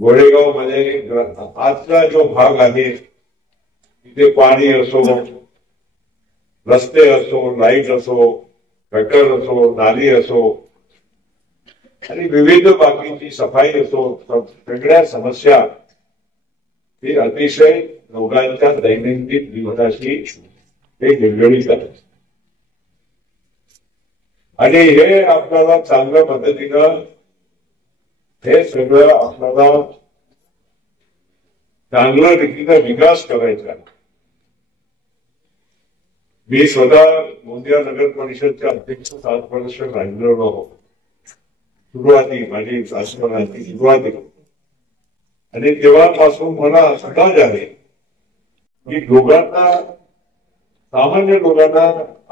गोरेगाव मध्ये आजचा जो भाग आहे तिथे पाणी असो, रस्ते असो, लाईट असो, गटर असो, नाली असो आणि विविध बाकीची सफाई असो, सगळ्या समस्या ही अतिशय लोकांच्या दैनंदिन जीवनाशी ते निगडीत आहेत. आणि हे आपल्याला चांगल्या पद्धतीनं हे सगळं आपल्याला चांगल्या रीतीने विकास करायचा. मी स्वतः गोंदिया नगर परिषदचे अध्यक्ष 7 वर्ष राहिलेलो आहोत. सुरुवाती माझी शासनाची सुरुवाती आणि तेव्हापासून मला अंदाज आहे की लोकांना, सामान्य लोकांना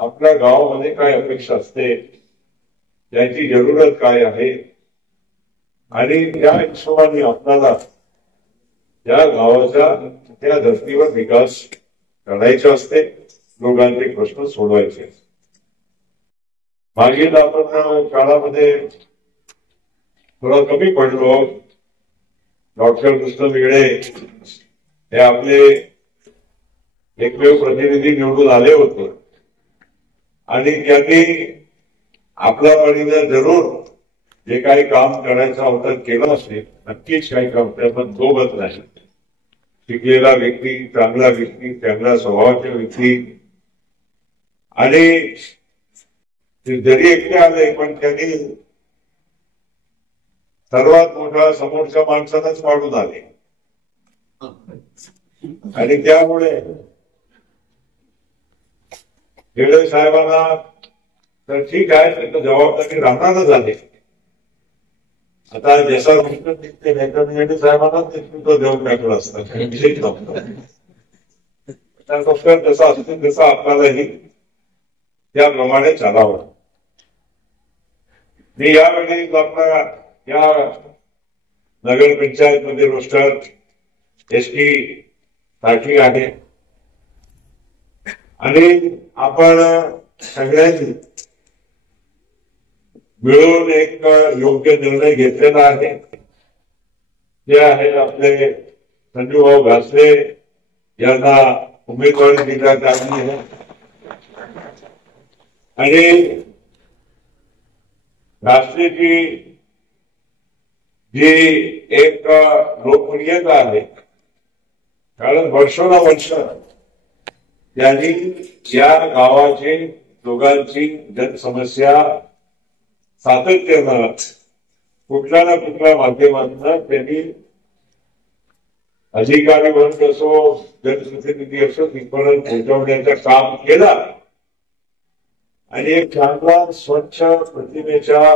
आपल्या गावामध्ये काय अपेक्षा असते, त्याची जरूरत काय आहे आणि त्या हिशोबाने आपल्याला त्या गावाचा त्या धर्तीवर विकास करायचा असते, लोकांचे प्रश्न सोडवायचे. मागील आपण काळामध्ये थोडा कमी पडलो. डॉक्टर कृष्ण बिगडे हे आपले एकमेव प्रतिनिधी निवडून आले होते आणि त्यांनी आपल्या परीने जरूर जे काही काम करायचं होतं केलं असेल. नक्कीच काही काम पण सोबत नाही. शिकलेला व्यक्ती, चांगला व्यक्ती, चांगल्या स्वभावाचे व्यक्ती आणि जरी एकटे आले पण त्यांनी सर्वात मोठा समोरच्या माणसालाच वाढून आले आणि त्यामुळे हेडे साहेबांना तर ठीक आहे, त्याची जबाबदारी राहणारच आहे. आता जसा गोष्ट दिसते हेडे साहेबांनाच नेतृत्व देऊन टाकलं असतं, विशेष नव्हतं. जसं असतील तसं आपल्यालाही त्याप्रमाणे चालावं. मी यावेळी आपल्या या नगरपंचायत मध्ये रोस्टर एसटी साठी आहे आणि आपण सगळ्यांनी मिळून एक योग्य निर्णय घेतलेला आहे. जे आहे आपले संजूभाऊ घासले यांना उमेदवारी देण्यात आली आहे आणि घासलेची जी एक लोकप्रियता आहे, कारण वर्षोनवर्ष त्यांनी या गावाची लोकांची जनसमस्या सातत्यानं कुठल्या ना कुठल्या माध्यमातून त्यांनी अधिकारी वर्ग असो, जनप्रतिनिधी असो तिथपर्यंत पोहोचवण्याचं काम केलं आणि एक चांगला स्वच्छ प्रतिमेच्या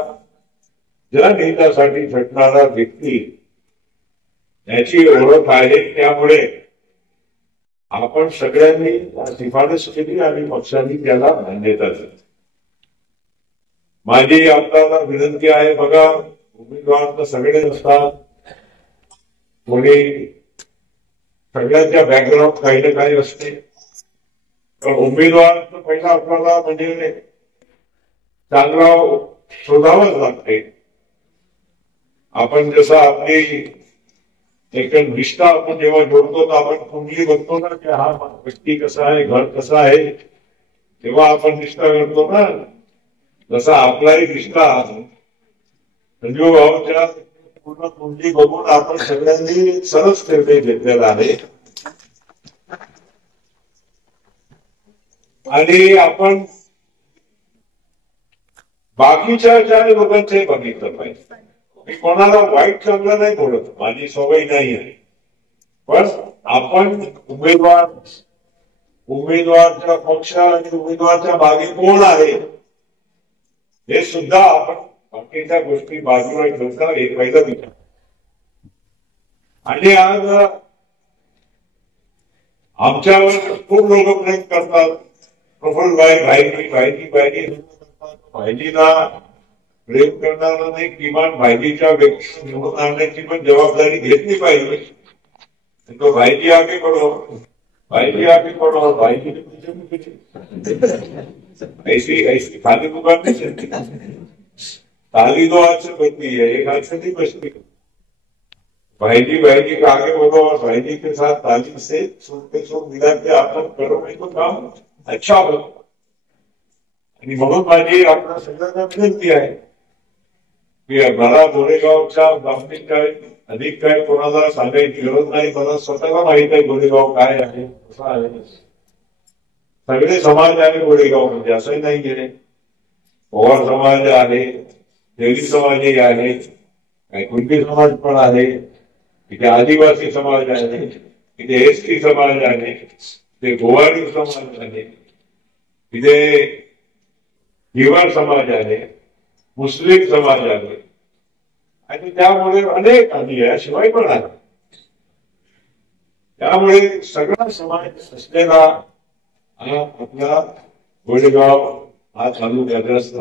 जनहितासाठी झटणारा व्यक्ती याची ओळख आहे. त्यामुळे आपण सगळ्यांनी शिफारस केली आणि पक्षांनी त्याला मान्यता दिली. माझी आपल्याला विनंती आहे, बघा उमेदवार तर सगळे नसतात, कोणी सगळ्यांच्या बॅकग्राऊंड काही ना काही असते, पण उमेदवार तर पहिला आपल्याला म्हणजे चांगला शोधावंच लागते. आपण जसं आपली एक निष्ठा आपण जेव्हा जोडतो तर आपण कुंडली बघतो ना की हा व्यक्ती कसा आहे, घर कसं आहे, तेव्हा आपण निष्ठा करतो ना. जसा आपलाही निष्ठा संजू भाऊच्या पूर्ण कुंडली बघून आपण सगळ्यांनी सरस निर्णय घेतलेला आहे आणि आपण बाकीच्या ज्या लोकांचे बघितलं पाहिजे. मी कोणाला वाईट चांगलं नाही बोलत, माझी सवय नाही आहे, पण आपण उमेदवारच्या पक्ष आणि उमेदवारच्या मागे कोण आहे हे सुद्धा आपण बाकीच्या गोष्टी बाजूला ठेवता हे पहिलं विचार. आणि आज आमच्यावर खूप लोक प्रेम करतात. प्रफुल्लभाई भाईजीला प्रेम करणारा नाही, किमान भाईजीच्या व्यक्ती निवडून आणण्याची पण जबाबदारी घेतली पाहिजे. तो भाईजी आगे पडो, भाईजी आगे पडो, भाईजी ऐसी ऐसी खाली दुकान नहीं चलती. ताली दो हाथ से बनती है, एक हाथ से नहीं बचती. भाई जी का आगे बढ़ो और भाई जी के साथ तालीम से सुख मिला के आपण करो तो काम अच्छा हो. आणि म्हणून माझी आपल्या सगळ्यांना विनंती आहे की मला गोरेगावच्या बाबतीत काय अधिक काय कोणाला सांगायची गरज नाही. मला स्वतःला माहित आहे गोरेगाव काय आहे कसं आहे. सगळे समाज आहे गोरेगाव म्हणजे असंही नाही गेले. पवार समाज आहे, देवी समाजही आहे, काही कुणबी समाज पण आहे, इथे आदिवासी समाज आहे, इथे एसटी समाज आहे, इथे गोवारी समाज आहे, इथे हिवर समाज आहे, मुस्लिम समाज आहे आणि त्यामुळे अनेक आधी याशिवाय पण आहे. त्यामुळे सगळा समाज असलेला हा आपला गोरेगाव हा तालुक्याग्रस्त